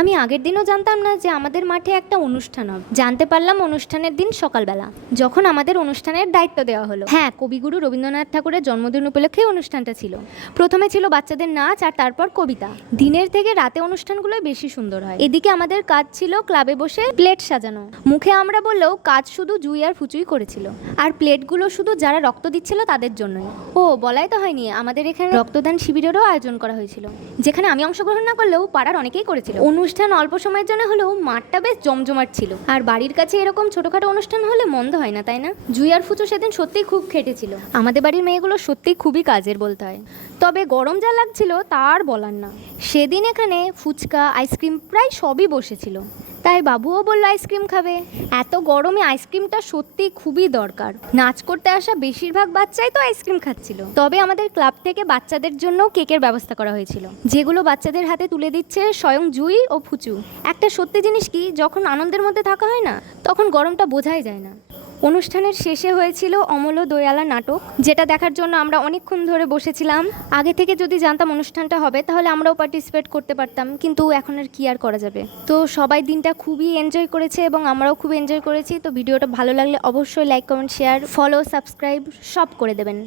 আমি আগের দিনও জানতাম না যে আমাদের মাঠে একটা অনুষ্ঠান হবে। জানতে পারলাম অনুষ্ঠানের দিন সকালবেলা, যখন আমাদের অনুষ্ঠানের দায়িত্ব দেওয়া হলো। হ্যাঁ, কবিগুরু রবীন্দ্রনাথ ঠাকুরের জন্মদিন উপলক্ষে অনুষ্ঠানটা ছিল। প্রথমে ছিল বাচ্চাদের নাচ আর তারপর কবিতা। দিনের থেকে রাতে অনুষ্ঠানগুলোই বেশি সুন্দর হয়। এদিকে আমাদের কাজ ছিল ক্লাবে বসে প্লেট সাজানো। মুখে আমরা বললেও কাজ শুধু জুই আর ফুচুই করেছিল। আর প্লেটগুলো শুধু যারা রক্ত দিচ্ছিল তাদের জন্যই। ও, বলাই তো হয়নি, আমাদের এখানে রক্তদান শিবিরেরও আয়োজন করা হয়েছিল, যেখানে আমি অংশগ্রহণ না করলেও পাড়ার অনেকেই করেছিল। অনুষ্ঠান অল্প সময়ের জন্য হলেও মাঠটা বেশ জমজমাট ছিল। আর বাড়ির কাছে এরকম ছোটখাটো অনুষ্ঠান হলে মন্দ হয় না, তাই না? জুই আর ফুচু সেদিন সত্যিই খুব খেটেছিল। আমাদের বাড়ির মেয়েগুলো সত্যিই খুবই কাজের বলতে হয়। তবে গরম যা লাগছিল তার বলার না। সেদিন এখানে ফুচকা, আইসক্রিম প্রায় সবই বসেছিল। তাই বাবুও বলল আইসক্রিম খাবে। এত গরমে আইসক্রিমটা সত্যি খুবই দরকার। নাচ করতে আসা বেশিরভাগ বাচ্চাই তো আইসক্রিম খাচ্ছিল। তবে আমাদের ক্লাব থেকে বাচ্চাদের জন্য কেকের ব্যবস্থা করা হয়েছিল, যেগুলো বাচ্চাদের হাতে তুলে দিচ্ছে স্বয়ং জুই ও ফুচু। একটা সত্যি জিনিস কি, যখন আনন্দের মধ্যে থাকা হয় না, তখন গরমটা বোঝাই যায় না। অনুষ্ঠানের শেষে হয়েছিল অমল ও দয়ালা নাটক, যেটা দেখার জন্য আমরা অনেকক্ষণ ধরে বসেছিলাম। আগে থেকে যদি জানতাম অনুষ্ঠানটা হবে তাহলে আমরাও পার্টিসিপেট করতে পারতাম, কিন্তু এখন আর কি আর করা যাবে। তো সবাই দিনটা খুবই এনজয় করেছে এবং আমরাও খুব এনজয় করেছি। তো ভিডিওটা ভালো লাগলে অবশ্যই like, comment, share, follow, subscribe সব করে দেবেন।